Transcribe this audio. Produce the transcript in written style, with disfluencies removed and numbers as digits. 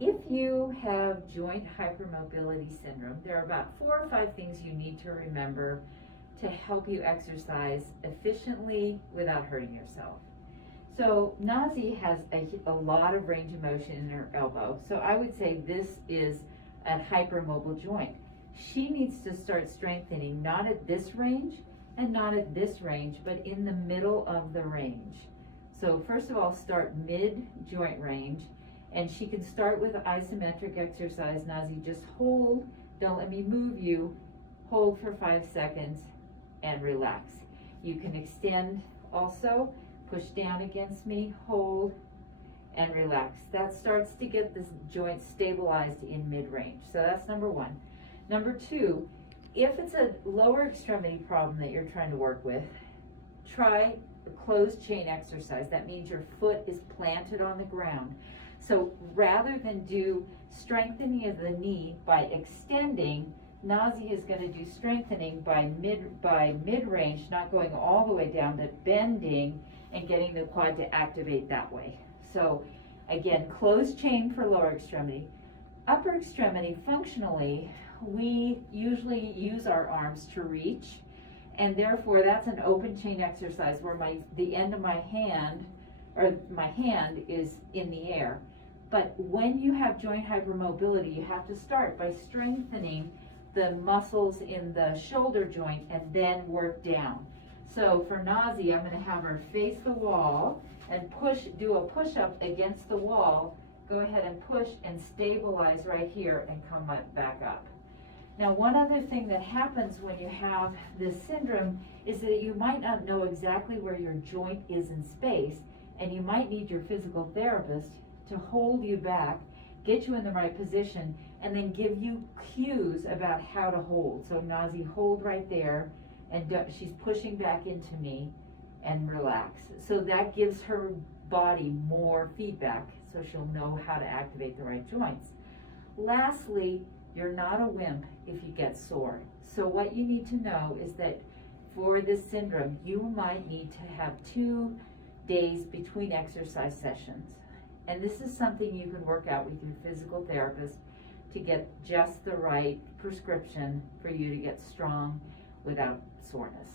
If you have joint hypermobility syndrome, there are about 4 or 5 things you need to remember to help you exercise efficiently without hurting yourself. So Nazi has a lot of range of motion in her elbow, so I would say this is a hypermobile joint. She needs to start strengthening not at this range and not at this range, but in the middle of the range. So first of all, start mid-joint range, and she can start with isometric exercise. Nazi, just hold, don't let me move you, hold for 5 seconds and relax. You can extend also, push down against me, hold, and relax. That starts to get this joint stabilized in mid-range. So that's number 1. Number 2, if it's a lower extremity problem that you're trying to work with, try a closed chain exercise. That means your foot is planted on the ground. So rather than do strengthening of the knee by extending, Nazi is going to do strengthening by mid-range, not going all the way down, but bending and getting the quad to activate that way. So again, closed chain for lower extremity. Upper extremity, functionally, we usually use our arms to reach, and therefore that's an open chain exercise where the end of my hand is in the air. But when you have joint hypermobility, you have to start by strengthening the muscles in the shoulder joint and then work down. So for Nazi, I'm going to have her face the wall and do a push-up against the wall. Go ahead and push and stabilize right here and come back up. Now, one other thing that happens when you have this syndrome is that you might not know exactly where your joint is in space, and you might need your physical therapist to hold you back, get you in the right position, and then give you cues about how to hold. So Nazi, hold right there, and she's pushing back into me, and relax. So that gives her body more feedback, so she'll know how to activate the right joints. Lastly, you're not a wimp if you get sore. So what you need to know is that for this syndrome, you might need to have 2 days between exercise sessions. And this is something you can work out with your physical therapist to get just the right prescription for you to get strong without soreness.